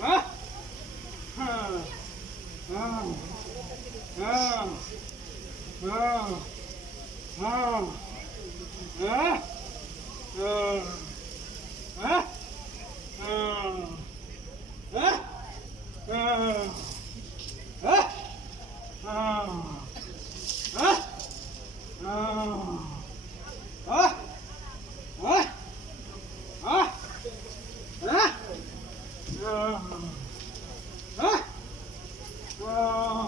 Huh? Oh. Oh.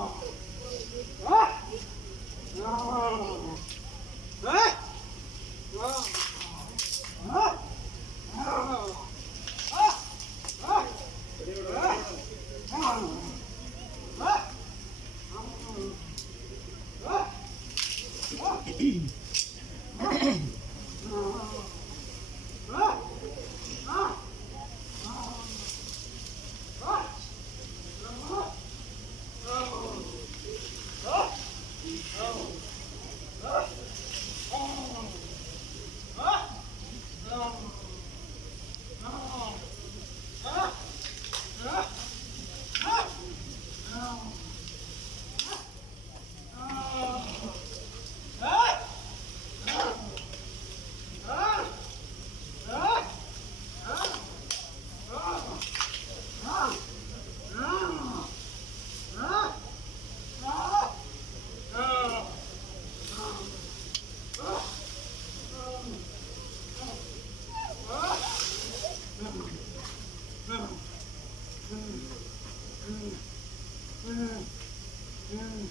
Mm-hmm.